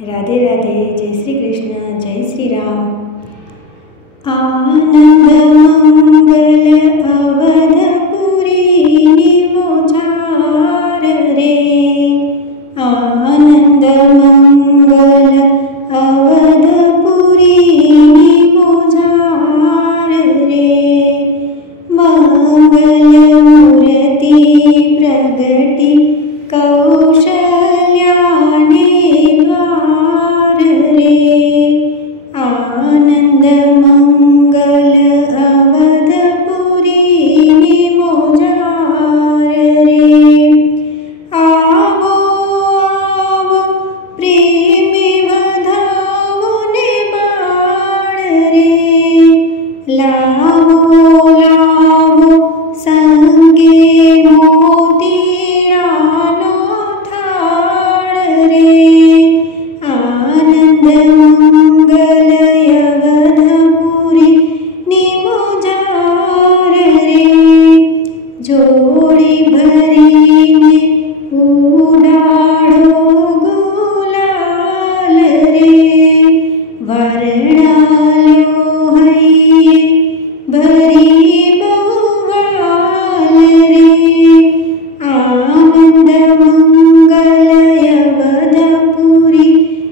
राधे राधे। जय श्री कृष्ण, जय श्री राम। आनंद मंगल अवधपुरी निमोचार रे। आनंद मंगल अवधपुरी निमोचार रे। मंगल मूर्ति प्रगति कौशल्याने द्वार रे। आनंद मंगल अवधपुरी निमोचार रे। आवो आवो प्रेमी वधावोने बाळ रे। लावो लावो संगे मोतीरानो थाळ रे। आनंद मंगल अवधपुरी निमोचार रे। जोड़ी भरीने उडाडो गुलाल रे। वर्णाल्यो हैये भरी बहुवाल रे। आनंद मंगल अवधपुरी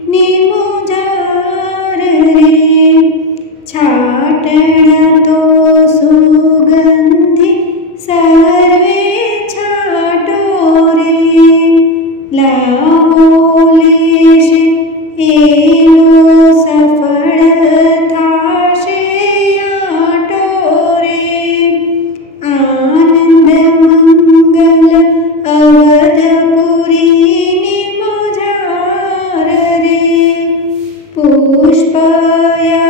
निमोचार रे। छाटण तो सुगंधी सर्वे छाटो रे। लावो लेश एनो सफळ थाशे आटो रे। आनंद मंगल अवधपुरी निमोचार रे। पुष्पया